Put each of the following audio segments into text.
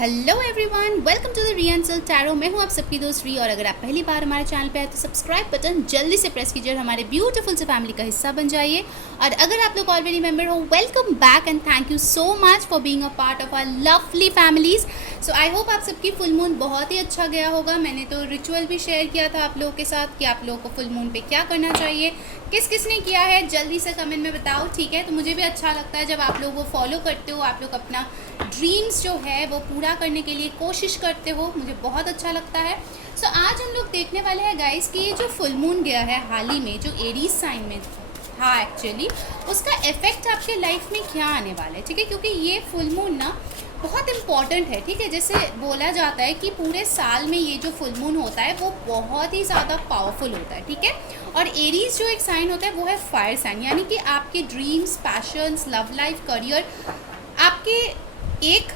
Hello everyone, welcome to the रियंसल tarot. मैं हूं आप सबकी दोस्त री, और अगर आप पहली बार हमारे चैनल पे आए तो सब्सक्राइब बटन जल्दी से प्रेस कीजिए और हमारे ब्यूटीफुल से फैमिली का हिस्सा बन जाइए। और अगर आप लोग ऑलरेडी मेंबर हो, welcome back and thank you so much for being a part of our lovely families. So I hope आप सबकी फुल मून बहुत ही अच्छा गया होगा। मैंने तो रिचुअल भी शेयर किया था आप लोगों के साथ कि आप लोगों को फुल मून पे क्या करना चाहिए। किस किस ने किया है जल्दी से कमेंट में बताओ, ठीक है। तो मुझे भी अच्छा लगता है जब आप लोग वो फॉलो करते हो, आप लोग अपना ड्रीम्स जो है वो पूरा करने के लिए कोशिश करते हो, मुझे बहुत अच्छा लगता है। सो आज हम लोग देखने वाले हैं गाइस कि ये जो फुल मून गया है हाल ही में, जो एरीज साइन में था एक्चुअली, उसका इफेक्ट आपके लाइफ में क्या आने वाला है, ठीक है। क्योंकि ये फुल मून ना बहुत इम्पॉर्टेंट है, ठीक है। जैसे बोला जाता है कि पूरे साल में ये जो फुल मून होता है वो बहुत ही ज़्यादा पावरफुल होता है, ठीक है। और एरीज जो एक साइन होता है वो है फायर साइन, यानी कि आपके dreams, patience, love life, career, आपके एक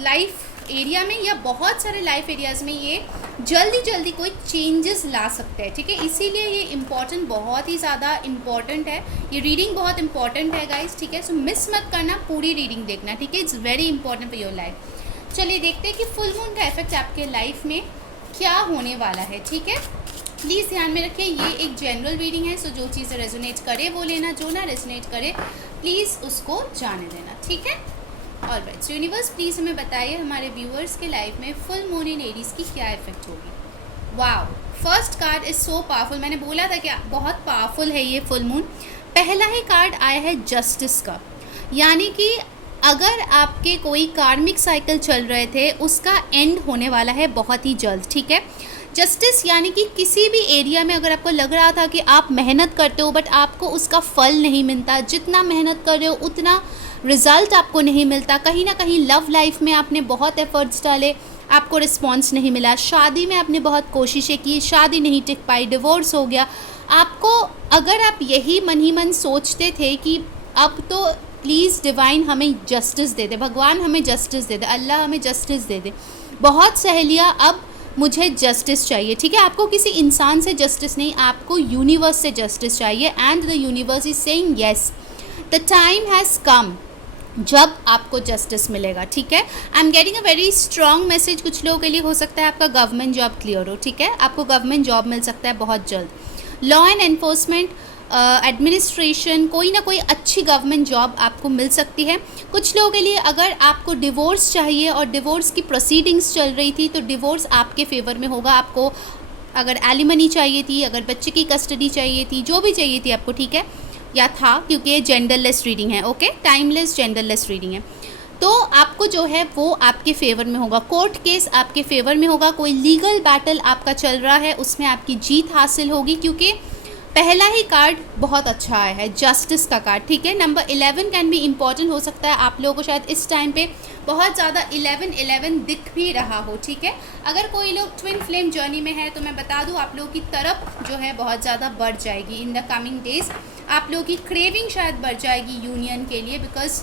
लाइफ एरिया में या बहुत सारे लाइफ एरियाज़ में ये जल्दी कोई चेंजेस ला सकते हैं, ठीक है। इसीलिए ये इम्पॉर्टेंट, बहुत ही ज़्यादा इम्पॉर्टेंट है। ये रीडिंग बहुत इंपॉर्टेंट है गाइस, ठीक है। सो मिस मत करना, पूरी रीडिंग देखना, ठीक है। It's very important for your life. चलिए देखते हैं कि फुल मून का इफेक्ट आपके लाइफ में क्या होने वाला है, ठीक है। प्लीज़ ध्यान में रखिए, ये एक जनरल रीडिंग है। सो जो चीज़ें रेजोनेट करे वो लेना, जो ना रेजोनेट करे प्लीज़ उसको जाने देना, ठीक है। ऑलराइट, यूनिवर्स प्लीज़ हमें बताइए हमारे व्यूअर्स के लाइफ में फुल मून इन एरीज की क्या इफेक्ट होगी। Wow, first card is so powerful. मैंने बोला था कि बहुत पावरफुल है ये फुल मून। पहला ही कार्ड आया है जस्टिस का, यानी कि अगर आपके कोई कार्मिक साइकिल चल रहे थे उसका एंड होने वाला है बहुत ही जल्द, ठीक है। जस्टिस यानी कि किसी भी एरिया में अगर आपको लग रहा था कि आप मेहनत करते हो बट आपको उसका फल नहीं मिलता, जितना मेहनत कर रहे हो उतना रिज़ल्ट आपको नहीं मिलता, कहीं ना कहीं लव लाइफ में आपने बहुत एफर्ट्स डाले, आपको रिस्पॉन्स नहीं मिला, शादी में आपने बहुत कोशिशें की, शादी नहीं टिक पाई, डिवोर्स हो गया आपको, अगर आप यही मन ही मन सोचते थे कि अब तो प्लीज़ डिवाइन हमें जस्टिस दे दे, भगवान हमें जस्टिस दे दे, अल्लाह हमें जस्टिस दे दे, बहुत सहेलियाँ अब मुझे जस्टिस चाहिए, ठीक है। आपको किसी इंसान से जस्टिस नहीं, आपको यूनिवर्स से जस्टिस चाहिए। And the universe is saying yes, the time has come जब आपको जस्टिस मिलेगा, ठीक है। I am getting a very strong message. कुछ लोगों के लिए हो सकता है आपका गवर्नमेंट जॉब क्लियर हो, ठीक है, आपको गवर्नमेंट जॉब मिल सकता है बहुत जल्द। लॉ एंड एनफोर्समेंट, एडमिनिस्ट्रेशन, कोई ना कोई अच्छी गवर्नमेंट जॉब आपको मिल सकती है। कुछ लोगों के लिए अगर आपको डिवोर्स चाहिए और डिवोर्स की प्रोसीडिंग्स चल रही थी तो डिवोर्स आपके फेवर में होगा। आपको अगर एलिमनी चाहिए थी, अगर बच्चे की कस्टडी चाहिए थी, जो भी चाहिए थी आपको, ठीक है, या था, क्योंकि ये जेंडरलेस रीडिंग है, ओके, टाइमलेस जेंडरलेस रीडिंग है, तो आपको जो है वो आपके फेवर में होगा। कोर्ट केस आपके फेवर में होगा। कोई लीगल बैटल आपका चल रहा है उसमें आपकी जीत हासिल होगी, क्योंकि पहला ही कार्ड बहुत अच्छा आया है, जस्टिस का कार्ड, ठीक है। नंबर 11 कैन भी इम्पॉर्टेंट हो सकता है आप लोगों को, शायद इस टाइम पे बहुत ज़्यादा 11 दिख भी रहा हो, ठीक है। अगर कोई लोग ट्विन फ्लेम जर्नी में है तो मैं बता दूँ आप लोगों की तरफ जो है बहुत ज़्यादा बढ़ जाएगी इन द कमिंग डेज। आप लोगों की क्रेविंग शायद बढ़ जाएगी यूनियन के लिए, बिकॉज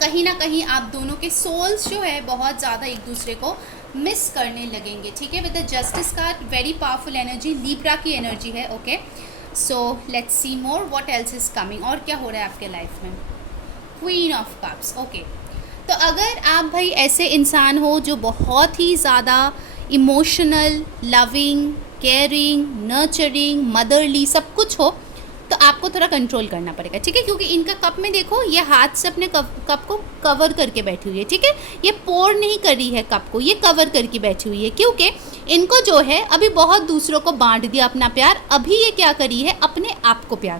कहीं ना कहीं आप दोनों के सोल्स जो है बहुत ज़्यादा एक दूसरे को मिस करने लगेंगे, ठीक है। With the justice card, very powerful energy, Libra की एनर्जी है, okay. So let's see more what else is coming, और क्या हो रहा है आपके लाइफ में। Queen of cups, okay. तो अगर आप भाई ऐसे इंसान हो जो बहुत ही ज़्यादा emotional, loving, caring, nurturing, motherly सब कुछ हो, तो आपको थोड़ा कंट्रोल करना पड़ेगा, ठीक है। क्योंकि इनका कप में देखो, ये हाथ से अपने कप को कवर करके बैठी हुई है, ठीक है। ये पोर नहीं कर रही है कप को, ये कवर करके बैठी हुई है, क्योंकि इनको जो है अभी बहुत दूसरों को बांट दिया अपना प्यार, अभी ये क्या करी है, अपने आप को प्यार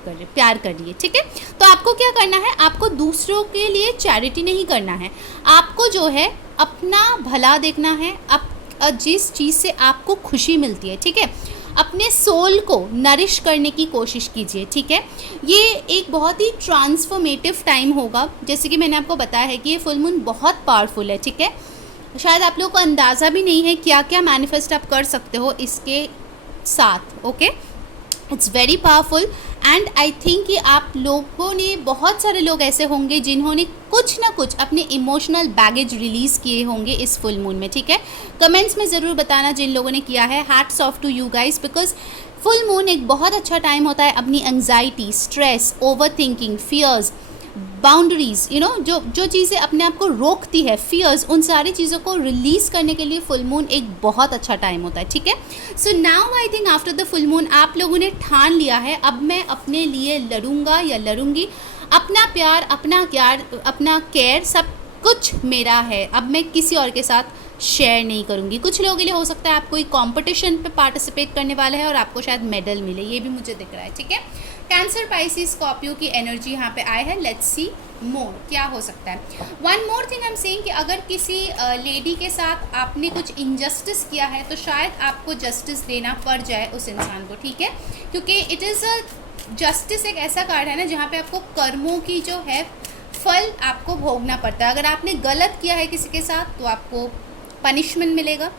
कर रही है, ठीक है। तो आपको क्या करना है, आपको दूसरों के लिए चैरिटी नहीं करना है, आपको जो है अपना भला देखना है। जिस चीज़ से आपको खुशी मिलती है, ठीक है, अपने सोल को नरिश करने की कोशिश कीजिए, ठीक है। ये एक बहुत ही ट्रांसफॉर्मेटिव टाइम होगा, जैसे कि मैंने आपको बताया है कि ये फुल मून बहुत पावरफुल है, ठीक है। शायद आप लोगों को अंदाज़ा भी नहीं है क्या क्या मैनिफेस्ट आप कर सकते हो इसके साथ, okay. It's very powerful and I think कि आप लोगों ने, बहुत सारे लोग ऐसे होंगे जिन्होंने कुछ ना कुछ अपने इमोशनल बैगेज रिलीज़ किए होंगे इस फुल मून में, ठीक है। कमेंट्स में ज़रूर बताना जिन लोगों ने किया है। Hats off to you guys, because full moon एक बहुत अच्छा टाइम होता है अपनी anxiety, stress, over thinking, fears, boundaries, जो जो चीज़ें अपने आप को रोकती है, फियर्स, उन सारी चीज़ों को रिलीज़ करने के लिए फुल मून एक बहुत अच्छा टाइम होता है, ठीक है। So now I think after the full moon आप लोगों ने ठान लिया है अब मैं अपने लिए लड़ूंगा या लड़ूंगी, अपना प्यार, अपना केयर सब कुछ मेरा है, अब मैं किसी और के साथ शेयर नहीं करूँगी। कुछ लोगों के लिए हो सकता है आप कोई कंपटीशन पे पार्टिसिपेट करने वाले हैं और आपको शायद मेडल मिले, ये भी मुझे दिख रहा है, ठीक है। कैंसर, पाइसिस, स्कॉर्पियो की एनर्जी यहाँ पे आए हैं। लेट्स सी मोर क्या हो सकता है। One more thing I am saying कि अगर किसी लेडी के साथ आपने कुछ इनजस्टिस किया है तो शायद आपको जस्टिस देना पड़ जाए उस इंसान को, ठीक है, क्योंकि इट इज़ अ जस्टिस एक ऐसा कार्ड है ना जहाँ पे आपको कर्मों की जो है फल आपको भोगना पड़ता है। अगर आपने गलत किया है किसी के साथ तो आपको पनिशमेंट मिलेगा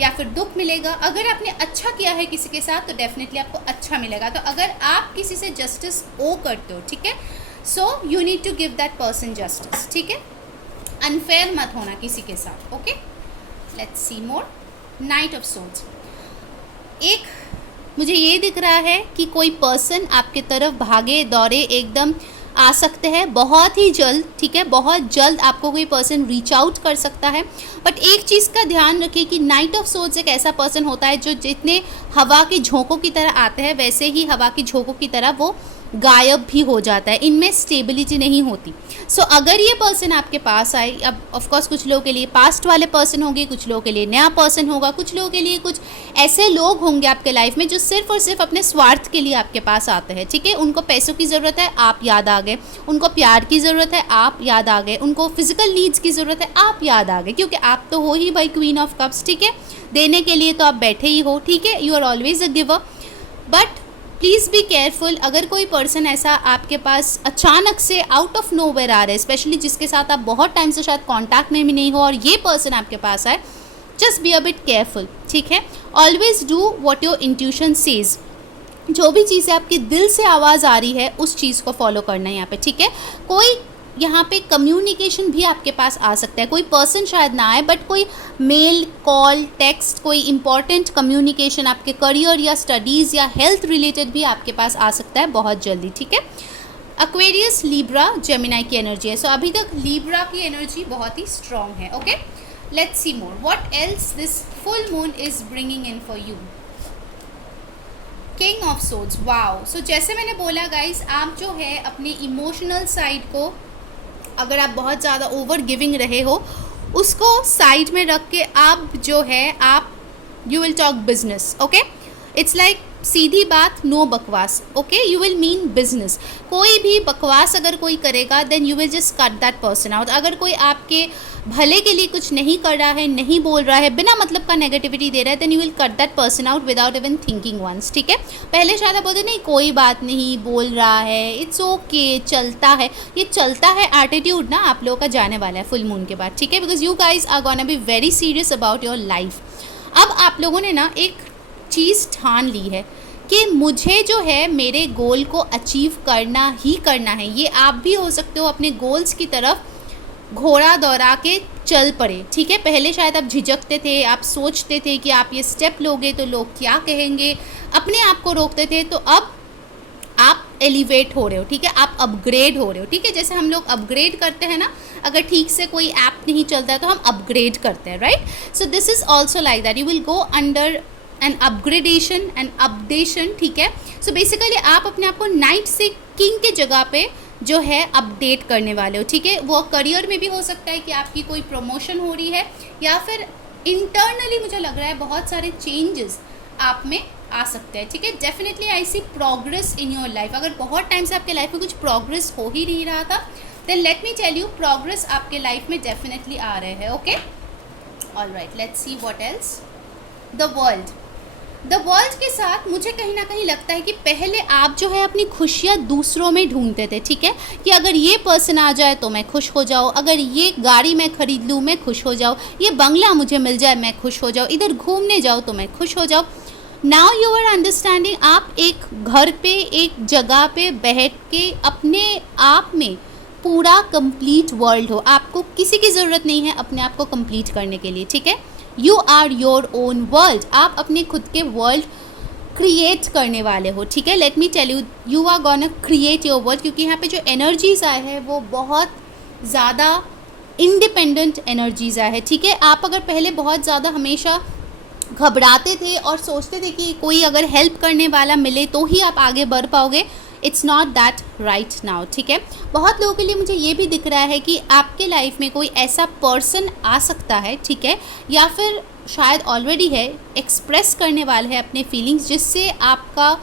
या फिर दुख मिलेगा, अगर आपने अच्छा किया है किसी के साथ तो डेफिनेटली आपको अच्छा मिलेगा। तो अगर आप किसी से जस्टिस ओ करते हो, ठीक है, so you need to give that person justice, ठीक है, अनफेयर मत होना किसी के साथ, okay. Let's see more. Knight of swords, एक मुझे ये दिख रहा है कि कोई पर्सन आपके तरफ भागे दौड़े एकदम आ सकते हैं बहुत ही जल्द, ठीक है, बहुत जल्द आपको कोई पर्सन रीच आउट कर सकता है। बट एक चीज़ का ध्यान रखिए कि नाइट ऑफ सोर्ड्स एक ऐसा पर्सन होता है जो जितने हवा के झोंकों की तरह आते हैं वैसे ही हवा की झोंकों की तरह वो गायब भी हो जाता है, इनमें स्टेबिलिटी नहीं होती। सो अगर ये पर्सन आपके पास आए, अब ऑफकोर्स कुछ लोगों के लिए पास्ट वाले पर्सन होंगे, कुछ लोगों के लिए नया पर्सन होगा, कुछ लोगों के लिए कुछ ऐसे लोग होंगे आपके लाइफ में जो सिर्फ और सिर्फ अपने स्वार्थ के लिए आपके पास आते हैं, ठीक है। उनको पैसों की ज़रूरत है, आप याद आ गए, उनको प्यार की ज़रूरत है, आप याद आ गए, उनको फिजिकल नीड्स की ज़रूरत है, आप याद आ गए, क्योंकि आप तो हो ही भाई क्वीन ऑफ कप्स, ठीक है, देने के लिए तो आप बैठे ही हो, ठीक है, you are always a giver. But please be careful, अगर कोई पर्सन ऐसा आपके पास अचानक से आउट ऑफ नोवेयर आ रहा है, स्पेशली जिसके साथ आप बहुत टाइम से शायद कांटेक्ट में भी नहीं हो और ये पर्सन आपके पास आए, just be a bit careful, ठीक है। Always do what your intuition says, जो भी चीज़ें आपके दिल से आवाज़ आ रही है उस चीज़ को फॉलो करना है यहाँ पे, ठीक है। कोई यहाँ पे कम्युनिकेशन भी आपके पास आ सकता है, कोई पर्सन शायद ना आए बट कोई मेल, कॉल, टेक्स्ट, कोई इंपॉर्टेंट कम्युनिकेशन आपके करियर या स्टडीज़ या हेल्थ रिलेटेड भी आपके पास आ सकता है बहुत जल्दी, ठीक है। एक्वेरियस, लिब्रा, जेमिनाई की एनर्जी है। सो अभी तक लिब्रा की एनर्जी बहुत ही स्ट्रॉन्ग है, okay. Let's see more what else this full moon is bringing in for you. King of swords, wow. So जैसे मैंने बोला गाइस, आप जो है अपनी इमोशनल साइड को, अगर आप बहुत ज़्यादा ओवर गिविंग रहे हो, उसको साइड में रख के आप जो है आप you will talk business, okay. It's like सीधी बात, नो बकवास, okay, you will mean business. कोई भी बकवास अगर कोई करेगा then you will just cut that person out. अगर कोई आपके भले के लिए कुछ नहीं कर रहा है, नहीं बोल रहा है, बिना मतलब का नेगेटिविटी दे रहा है, then you will cut that person out without even thinking once, ठीक है। पहले शायद आप बोलते नहीं कोई बात नहीं, बोल रहा है, इट्स ओके, चलता है, ये चलता है एटीट्यूड ना आप लोगों का जाने वाला है फुल मून के बाद, ठीक है, because you guys are gonna be very serious about your life. अब आप लोगों ने ना एक चीज़ ठान ली है कि मुझे जो है मेरे गोल को अचीव करना ही करना है। ये आप भी हो सकते हो अपने गोल्स की तरफ घोड़ा दौड़ा के चल पड़े, ठीक है। पहले शायद आप झिझकते थे, आप सोचते थे कि आप ये स्टेप लोगे तो लोग क्या कहेंगे, अपने आप को रोकते थे, तो अब आप एलिवेट हो रहे हो, ठीक है, आप अपग्रेड हो रहे हो, ठीक है। जैसे हम लोग अपग्रेड करते हैं ना, अगर ठीक से कोई ऐप नहीं चलता है तो हम अपग्रेड करते हैं, right. So this is also like that, you will go under an upgradation and updation, ठीक है। सो बेसिकली आप अपने आप को नाइट से किंग के जगह पे जो है अपडेट करने वाले हो, ठीक है। वो करियर में भी हो सकता है कि आपकी कोई प्रमोशन हो रही है, या फिर इंटरनली मुझे लग रहा है बहुत सारे चेंजेस आप में आ सकते हैं, ठीक है। Definitely I see progress in your life. अगर बहुत टाइम से आपके लाइफ में कुछ प्रोग्रेस हो ही नहीं रहा था, then let me tell you progress आपके लाइफ में डेफिनेटली आ रहे हैं, okay. Alright, let's see what else. The world, the world के साथ मुझे कहीं ना कहीं लगता है कि पहले आप जो है अपनी खुशियाँ दूसरों में ढूंढते थे, ठीक है, कि अगर ये पर्सन आ जाए तो मैं खुश हो जाऊँ, अगर ये गाड़ी मैं खरीद लूँ मैं खुश हो जाऊँ, ये बंगला मुझे मिल जाए मैं खुश हो जाऊँ, इधर घूमने जाऊँ तो मैं खुश हो जाऊँ। नाउ यू आर अंडरस्टैंडिंग, आप एक घर पे, एक जगह पे बैठ के अपने आप में पूरा कंप्लीट वर्ल्ड हो, आपको किसी की ज़रूरत नहीं है अपने आप को कंप्लीट करने के लिए, ठीक है। You are your own world, आप अपने खुद के वर्ल्ड क्रिएट करने वाले हो, ठीक है। Let me tell you, you are gonna create your world, क्योंकि यहाँ पे जो एनर्जीज आए हैं वो बहुत ज़्यादा इंडिपेंडेंट एनर्जीज आए हैं, ठीक है। आप अगर पहले बहुत ज़्यादा हमेशा घबराते थे और सोचते थे कि कोई अगर हेल्प करने वाला मिले तो ही आप आगे बढ़ पाओगे, it's not that right now, ठीक है। बहुत लोगों के लिए मुझे ये भी दिख रहा है कि आपके लाइफ में कोई ऐसा पर्सन आ सकता है, ठीक है, या फिर शायद ऑलरेडी है, एक्सप्रेस करने वाले हैं अपने फीलिंग्स, जिससे आपका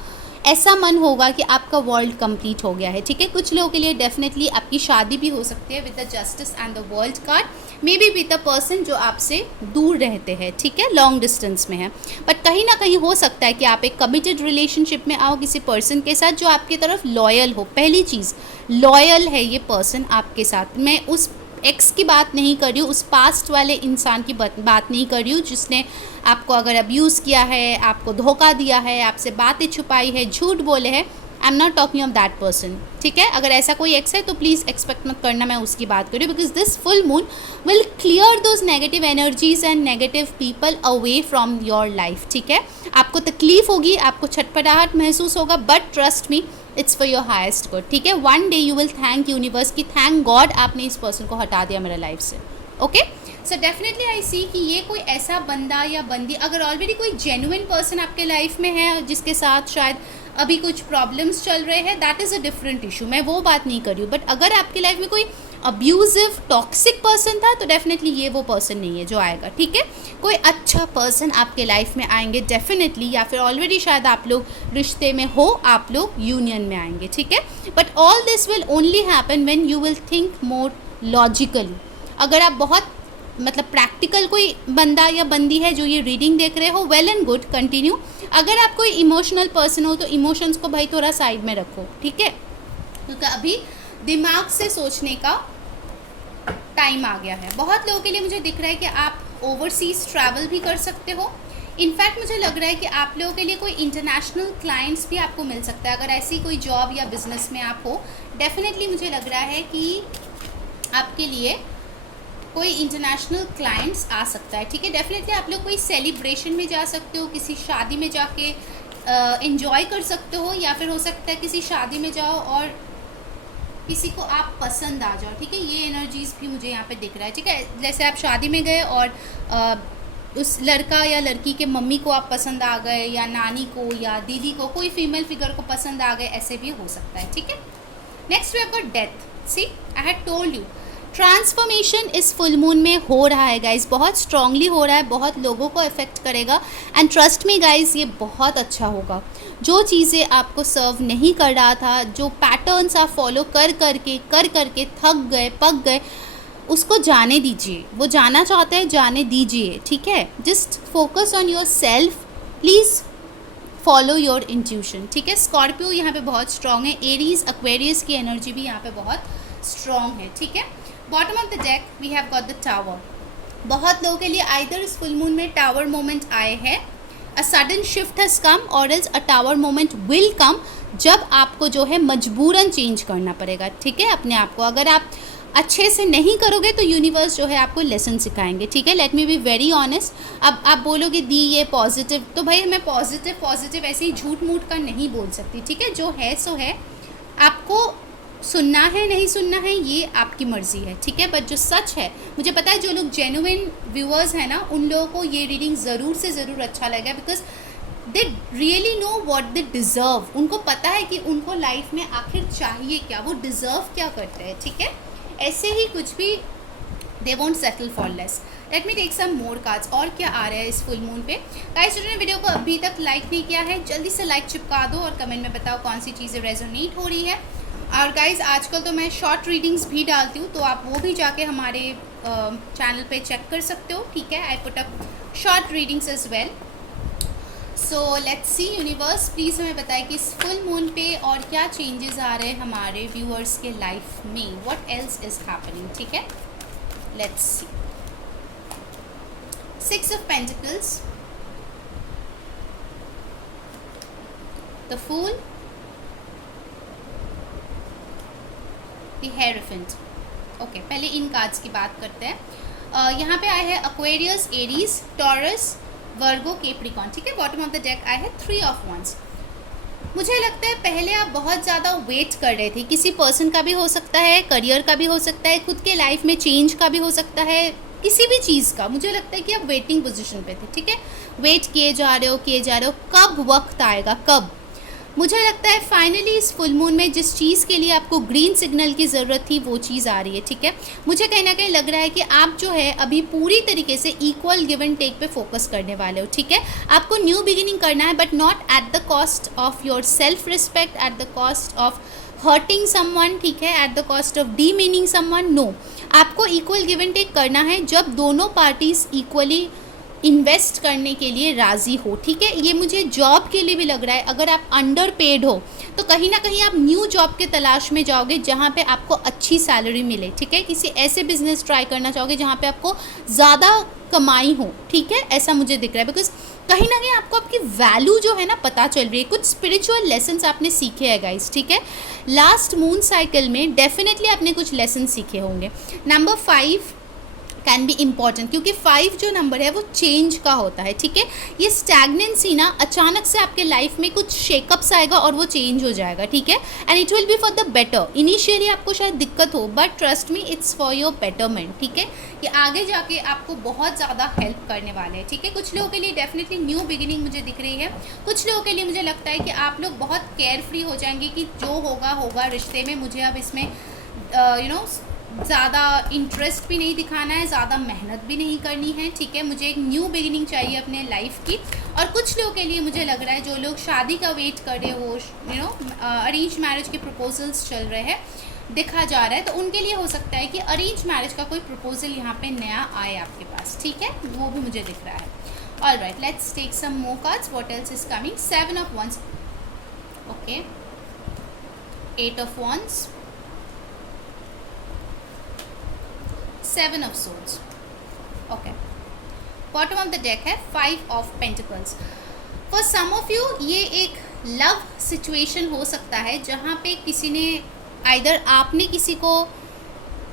ऐसा मन होगा कि आपका वर्ल्ड कंप्लीट हो गया है, ठीक है। कुछ लोगों के लिए डेफिनेटली आपकी शादी भी हो सकती है with the justice and the world card, may be with the person जो आपसे दूर रहते हैं, ठीक है, लॉन्ग डिस्टेंस में है। बट कहीं ना कहीं हो सकता है कि आप एक कमिटेड रिलेशनशिप में आओ किसी पर्सन के साथ जो आपकी तरफ लॉयल हो। पहली चीज़, लॉयल है ये पर्सन आपके साथ। मैं उस एक्स की बात नहीं कर रही हूँ, उस पास्ट वाले इंसान की बात नहीं कर रही हूँ जिसने आपको अगर अब्यूज़ किया है, आपको धोखा दिया है, आपसे बातें छुपाई है, झूठ बोले हैं। I am not talking of that person, ठीक है। अगर ऐसा कोई एक्स है तो प्लीज़ एक्सपेक्ट मत करना मैं उसकी बात कर रही हूँ, because this full moon will clear those negative energies and negative people away from your life, ठीक है। आपको तकलीफ होगी, आपको छटपटाहट महसूस होगा, but trust me, it's for your highest good, ठीक है। One day you will thank universe कि थैंक गॉड आपने इस पर्सन को हटा दिया मेरे लाइफ से, ओके। सो डेफिनेटली आई सी कि ये कोई ऐसा बंदा या बंदी, अगर ऑलरेडी कोई जेन्युइन पर्सन आपके लाइफ में है जिसके साथ शायद अभी कुछ प्रॉब्लम्स चल रहे हैं, that is a different issue, मैं वो बात नहीं कर रही हूँ। बट अगर आपकी लाइफ में कोई अब्यूजिव टॉक्सिक पर्सन था तो डेफिनेटली ये वो पर्सन नहीं है जो आएगा, ठीक है। कोई अच्छा पर्सन आपके लाइफ में आएंगे डेफिनेटली, या फिर ऑलरेडी शायद आप लोग रिश्ते में हो, आप लोग यूनियन में आएंगे, ठीक है। But all this will only happen when you will think more logically. अगर आप बहुत मतलब प्रैक्टिकल कोई बंदा या बंदी है जो ये रीडिंग देख रहे हो, वेल एंड गुड, कंटिन्यू। अगर आप कोई इमोशनल पर्सन हो तो इमोशंस को भाई थोड़ा साइड में रखो, ठीक है, क्योंकि अभी दिमाग से सोचने का टाइम आ गया है। बहुत लोगों के लिए मुझे दिख रहा है कि आप ओवरसीज ट्रैवल भी कर सकते हो। इनफैक्ट मुझे लग रहा है कि आप लोगों के लिए कोई इंटरनेशनल क्लाइंट्स भी आपको मिल सकता है। अगर ऐसी कोई जॉब या बिजनेस में आप हो, डेफिनेटली मुझे लग रहा है कि आपके लिए कोई इंटरनेशनल क्लाइंट्स आ सकता है, ठीक है। डेफिनेटली आप लोग कोई सेलिब्रेशन में जा सकते हो, किसी शादी में जाके एंजॉय कर सकते हो, या फिर हो सकता है किसी शादी में जाओ और किसी को आप पसंद आ जाओ, ठीक है। ये एनर्जीज भी मुझे यहाँ पे दिख रहा है, ठीक है। जैसे आप शादी में गए और उस लड़का या लड़की के मम्मी को आप पसंद आ गए, या नानी को या दीदी को, कोई फीमेल फिगर को पसंद आ गए, ऐसे भी हो सकता है, ठीक है। Next we have got death. See, I had told you transformation इस फुल मून में हो रहा है गाइज, बहुत स्ट्रांगली हो रहा है, बहुत लोगों को इफेक्ट करेगा। एंड ट्रस्ट मी गाइज, ये बहुत अच्छा होगा। जो चीज़ें आपको सर्व नहीं कर रहा था, जो पैटर्न्स आप फॉलो कर करके थक गए, पक गए, उसको जाने दीजिए। वो जाना चाहता है, जाने दीजिए, ठीक है। Just focus on your self, please follow your intuition, ठीक है। स्कॉर्पियो यहाँ पे बहुत स्ट्रांग है, एरीज एक्वेरियस की एनर्जी भी यहाँ पे बहुत स्ट्रांग है, ठीक है। Bottom of the deck we have got the tower. बहुत लोगों के लिए आइदर इस फुल मून में टावर मोमेंट आए हैं, a sudden shift has come, और else a tower moment will come, जब आपको जो है मजबूरन चेंज करना पड़ेगा, ठीक है, अपने आप को। अगर आप अच्छे से नहीं करोगे तो यूनिवर्स जो है आपको लेसन सिखाएंगे, ठीक है। Let me be very honest. अब आप बोलोगे दी ये पॉजिटिव, तो भाई मैं पॉजिटिव ऐसे ही झूठ मूठ का नहीं बोल सकती, ठीक है। जो है सो है, आपको सुनना है नहीं सुनना है ये आपकी मर्ज़ी है, ठीक है। बट जो सच है, मुझे पता है जो लोग जेन्युइन व्यूअर्स हैं ना, उन लोगों को ये रीडिंग ज़रूर से ज़रूर अच्छा लगेगा, because they really know what they deserve. उनको पता है कि उनको लाइफ में आखिर चाहिए क्या, वो डिज़र्व क्या करते हैं, ठीक है। ऐसे ही कुछ भी they won't settle for less. Let me take some more cards. और क्या आ रहा है इस फुल मून पे। गाइस, जिन्होंने वीडियो को अभी तक लाइक नहीं किया है, जल्दी से लाइक चिपका दो और कमेंट में बताओ कौन सी चीज़ें रेजोनेट हो रही है। और गाइस, आजकल तो मैं शॉर्ट रीडिंग्स भी डालती हूँ, तो आप वो भी जाके हमारे चैनल पे चेक कर सकते हो, ठीक है। I put up short readings as well. So let's see, universe please हमें बताएं कि इस फुल मून पे और क्या चेंजेस आ रहे हैं हमारे व्यूअर्स के लाइफ में। व्हाट एल्स इज हैपनिंग, ठीक है। Let's C. 6 of Pentacles, the Fool, the Hierophant। Okay, पहले इन कार्ड्स की बात करते हैं। यहाँ पे आए हैं Aquarius, Aries, Taurus, वर्गो, कैप्रिकॉर्न, ठीक है। बॉटम ऑफ द डेक आई है 3 ऑफ wands। मुझे लगता है पहले आप बहुत ज़्यादा वेट कर रहे थे, किसी पर्सन का भी हो सकता है, करियर का भी हो सकता है, खुद के लाइफ में चेंज का भी हो सकता है, किसी भी चीज़ का। मुझे लगता है कि आप वेटिंग पोजीशन पे थे, ठीक है। वेट किए जा रहे हो, कब वक्त आएगा, कब। मुझे लगता है फाइनली इस फुल मून में जिस चीज़ के लिए आपको ग्रीन सिग्नल की ज़रूरत थी वो चीज़ आ रही है, ठीक है। मुझे कहीं ना कहीं लग रहा है कि आप जो है अभी पूरी तरीके से इक्वल गिव एंड टेक पे फोकस करने वाले हो, ठीक है। आपको न्यू बिगिनिंग करना है, but not at the cost of your self respect, at the cost of hurting someone, ठीक है, at the cost of demeaning someone. No, आपको इक्वल गिव एंड टेक करना है जब दोनों पार्टीज इक्वली इन्वेस्ट करने के लिए राज़ी हो, ठीक है। ये मुझे जॉब के लिए भी लग रहा है। अगर आप अंडर पेड हो तो कहीं ना कहीं आप न्यू जॉब के तलाश में जाओगे जहाँ पे आपको अच्छी सैलरी मिले, ठीक है। किसी ऐसे बिजनेस ट्राई करना चाहोगे जहाँ पे आपको ज़्यादा कमाई हो, ठीक है। ऐसा मुझे दिख रहा है, बिकॉज कहीं ना कहीं आपको आपकी वैल्यू जो है ना पता चल रही है। कुछ स्पिरिचुअल लेसन्स आपने सीखे हैं गाइस, ठीक है। लास्ट मून साइकिल में डेफिनेटली आपने कुछ लेसन सीखे होंगे। नंबर 5 कैन बी इम्पॉर्टेंट, क्योंकि 5 जो नंबर है वो चेंज का होता है, ठीक है। ये स्टैग्नेंसी ना अचानक से आपके लाइफ में कुछ शेकअप्स आएगा और वो चेंज हो जाएगा, ठीक है। And it will be for the better. Initially आपको शायद दिक्कत हो, but trust me it's for your betterment, ठीक है। कि आगे जाके आपको बहुत ज़्यादा हेल्प करने वाले हैं, ठीक है। कुछ लोगों के लिए डेफिनेटली न्यू बिगिनिंग मुझे दिख रही है। कुछ लोगों के लिए मुझे लगता है कि आप लोग बहुत केयर फ्री हो जाएंगे कि जो होगा रिश्ते में, मुझे अब इसमें ज़्यादा इंटरेस्ट भी नहीं दिखाना है, ज़्यादा मेहनत भी नहीं करनी है, ठीक है। मुझे एक न्यू बिगिनिंग चाहिए अपने लाइफ की। और कुछ लोगों के लिए मुझे लग रहा है जो लोग शादी का वेट कर रहे हो, अरेंज मैरिज के प्रपोजल्स चल रहे हैं, देखा जा रहा है, तो उनके लिए हो सकता है कि अरेंज मैरिज का कोई प्रपोजल यहाँ पे नया आए आपके पास, ठीक है। वो भी मुझे दिख रहा है। All right, let's take some more cards. What else is coming? 7 of wands, okay, 8 of wands, 7 of swords, okay. Bottom of the deck है 5 of pentacles. For some of you ये एक लव सिचुएशन हो सकता है जहाँ पे किसी ने आइदर आपने किसी को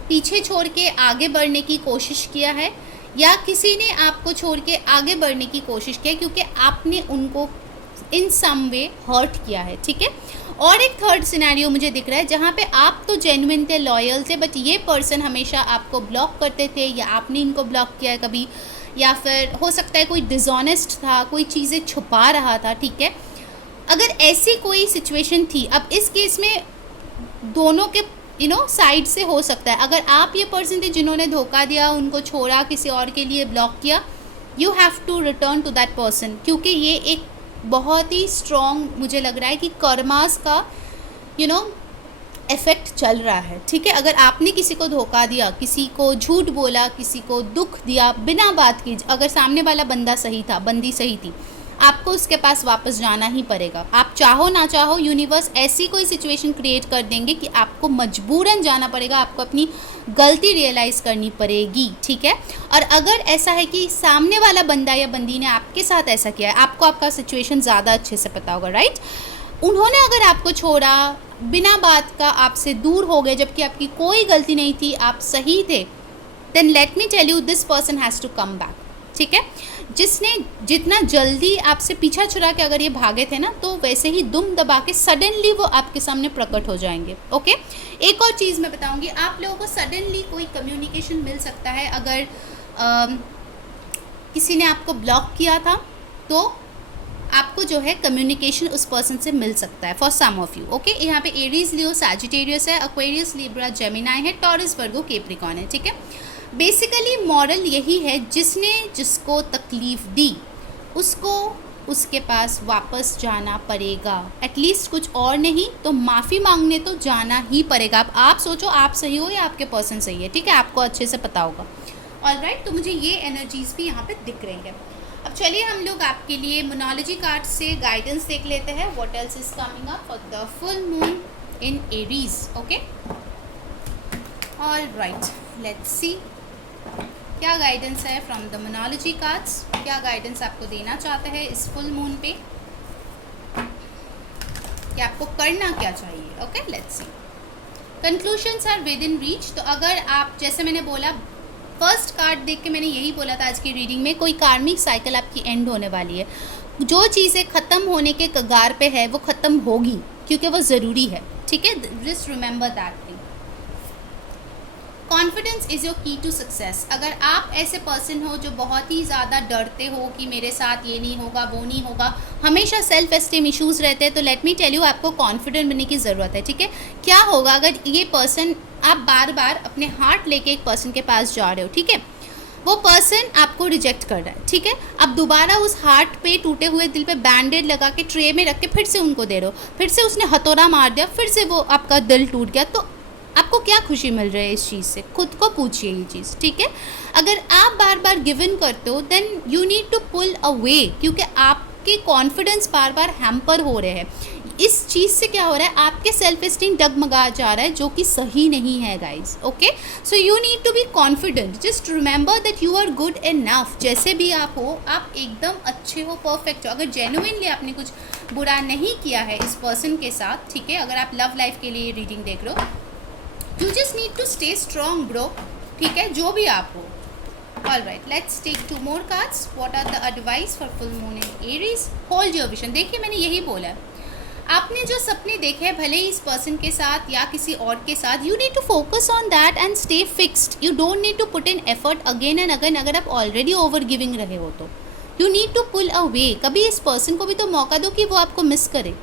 पीछे छोड़ के आगे बढ़ने की कोशिश किया है, या किसी ने आपको छोड़ के आगे बढ़ने की कोशिश किया क्योंकि आपने उनको इन सम वे हर्ट किया है, ठीक है। और एक थर्ड सिनेरियो मुझे दिख रहा है जहाँ पे आप तो जेन्युइन थे, लॉयल थे, बट ये पर्सन हमेशा आपको ब्लॉक करते थे, या आपने इनको ब्लॉक किया है कभी, या फिर हो सकता है कोई डिसऑनेस्ट था, कोई चीज़ें छुपा रहा था, ठीक है। अगर ऐसी कोई सिचुएशन थी, अब इस केस में दोनों के साइड से हो सकता है। अगर आप ये पर्सन थे जिन्होंने धोखा दिया, उनको छोड़ा, किसी और के लिए ब्लॉक किया, you have to return to that person, क्योंकि ये एक बहुत ही स्ट्रॉन्ग मुझे लग रहा है कि कर्मास का इफेक्ट चल रहा है, ठीक है। अगर आपने किसी को धोखा दिया, किसी को झूठ बोला, किसी को दुख दिया बिना बात की, अगर सामने वाला बंदा सही था, बंदी सही थी, आपको उसके पास वापस जाना ही पड़ेगा। आप चाहो ना चाहो, यूनिवर्स ऐसी कोई सिचुएशन क्रिएट कर देंगे कि आपको मजबूरन जाना पड़ेगा, आपको अपनी गलती रियलाइज़ करनी पड़ेगी, ठीक है। और अगर ऐसा है कि सामने वाला बंदा या बंदी ने आपके साथ ऐसा किया है, आपको आपका सिचुएशन ज़्यादा अच्छे से पता होगा, राइट। उन्होंने अगर आपको छोड़ा, बिना बात का आपसे दूर हो गए, जबकि आपकी कोई गलती नहीं थी, आप सही थे, then let me tell you this person has to come back, ठीक है। जिसने जितना जल्दी आपसे पीछा छुड़ा के अगर ये भागे थे ना, तो वैसे ही दुम दबा के सडनली वो आपके सामने प्रकट हो जाएंगे, ओके। एक और चीज़ मैं बताऊंगी, आप लोगों को सडनली कोई कम्युनिकेशन मिल सकता है। अगर किसी ने आपको ब्लॉक किया था तो आपको जो है कम्युनिकेशन उस पर्सन से मिल सकता है, for some of you, okay. यहाँ पे एरीज, लियो, सैजिटेरियस है, एक्वेरियस, लिब्रा, जेमिनाई है, टॉरस, वर्गो, कैप्रिकॉर्न है, ठीक है। बेसिकली मॉरल यही है, जिसने जिसको तकलीफ़ दी उसको उसके पास वापस जाना पड़ेगा, एटलीस्ट कुछ और नहीं तो माफ़ी मांगने तो जाना ही पड़ेगा। अब आप सोचो आप सही हो या आपके पर्सन सही है, ठीक है, आपको अच्छे से पता होगा। ऑलराइट, तो मुझे ये एनर्जीज़ भी यहाँ पे दिख रही है। अब चलिए हम लोग आपके लिए मोनोलॉजी कार्ड से गाइडेंस देख लेते हैं। What else is coming up for the full moon in Aries, okay. Alright, let's सी क्या गाइडेंस है फ्रॉम द मोनोलॉजी कार्ड्स, क्या गाइडेंस आपको देना चाहते हैं इस फुल मून पे, कि आपको करना क्या चाहिए, okay. Let's see. Conclusions are within reach. तो अगर आप, जैसे मैंने बोला, फर्स्ट कार्ड देख के मैंने यही बोला था आज की रीडिंग में, कोई कार्मिक साइकिल आपकी एंड होने वाली है। जो चीज़ें ख़त्म होने के कगार पे है वो ख़त्म होगी, क्योंकि वो ज़रूरी है, ठीक है। Just remember that thing. Confidence is your की टू सक्सेस। अगर आप ऐसे पर्सन हो जो बहुत ही ज़्यादा डरते हो कि मेरे साथ ये नहीं होगा, वो नहीं होगा, हमेशा सेल्फ एस्टीम इश्यूज़ रहते हैं, तो लेट मी टेल यू, आपको कॉन्फिडेंट बनने की ज़रूरत है, ठीक है। क्या होगा अगर ये पर्सन, आप बार बार अपने हार्ट लेके एक पर्सन के पास जा रहे हो, ठीक है, वो पर्सन आपको रिजेक्ट कर रहा है, ठीक है, अब दोबारा उस हार्ट पे, टूटे हुए दिल पे बैंडेड लगा के ट्रे में रख के फिर से उनको दे रहे हो, फिर से उसने हथौड़ा मार दिया, फिर से वो आपका दिल टूट गया, तो आपको क्या खुशी मिल रही है इस चीज़ से? खुद को पूछिए ये चीज़, ठीक है। अगर आप बार बार गिव इन करते हो then you need to pull away, क्योंकि आपके कॉन्फिडेंस बार बार हैम्पर हो रहे हैं। इस चीज़ से क्या हो रहा है, आपके सेल्फ एस्टीम डगमगा जा रहा है, जो कि सही नहीं है guys, okay. So you need to be confident, just remember that you are good enough. जैसे भी आप हो, आप एकदम अच्छे हो, परफेक्ट हो। अगर जेन्युइनली आपने कुछ बुरा नहीं किया है इस पर्सन के साथ, ठीक है, अगर आप लव लाइफ के लिए रीडिंग देख रहे हो, you just need to stay strong bro, ठीक है, जो भी आप हो। All right, let's take 2 more cards. What are the advice for full moon in Aries? Hold your vision. देखिए, मैंने यही बोला है, आपने जो सपने देखे हैं, भले ही इस पर्सन के साथ या किसी और के साथ, you need to focus on that and stay fixed. You don't need to put in effort again and again. अगर आप ऑलरेडी ओवर गिविंग रहे हो तो you need to pull away. कभी इस पर्सन को भी तो मौका दो कि वो आपको मिस करे।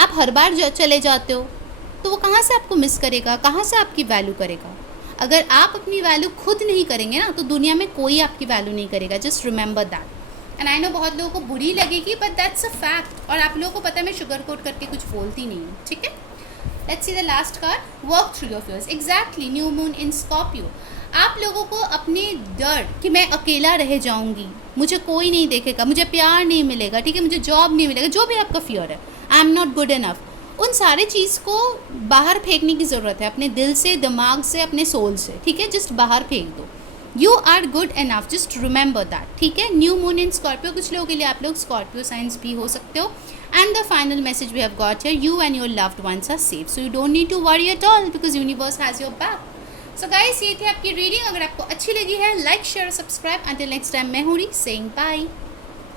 आप हर बार चले जाते हो तो वो कहाँ से आपको मिस करेगा, कहाँ से आपकी वैल्यू करेगा? अगर आप अपनी वैल्यू खुद नहीं करेंगे ना, तो दुनिया में कोई आपकी वैल्यू नहीं करेगा। Just remember that. And I know बहुत लोगों को बुरी लगेगी, बट दैट्स अ फैक्ट। और आप लोगों को पता है मैं शुगर कोट करके कुछ बोलती नहीं हूँ, ठीक है। Let's see the last card, work through your fears. Exactly, new moon in Scorpio. आप लोगों को अपने डर कि मैं अकेला रह जाऊंगी, मुझे कोई नहीं देखेगा, मुझे प्यार नहीं मिलेगा, ठीक है, मुझे जॉब नहीं मिलेगा, जो भी आपका फियर है, I am not good enough, उन सारे चीज़ को बाहर फेंकने की ज़रूरत है, अपने दिल से, दिमाग से, अपने सोल से, ठीक है। जस्ट बाहर फेंक दो। You are good enough, just remember that, ठीक है। न्यू मून इन स्कॉर्पियो, कुछ लोगों के लिए आप लोग स्कॉर्पियो साइंस भी हो सकते हो। And the final message we have got here, you and your loved ones are safe, so you don't need to worry at all because universe has your back. So guys, ये थी आपकी reading. अगर आपको अच्छी लगी है, like, share, subscribe. Until next time, मैं हूँ री सेइंग बाय।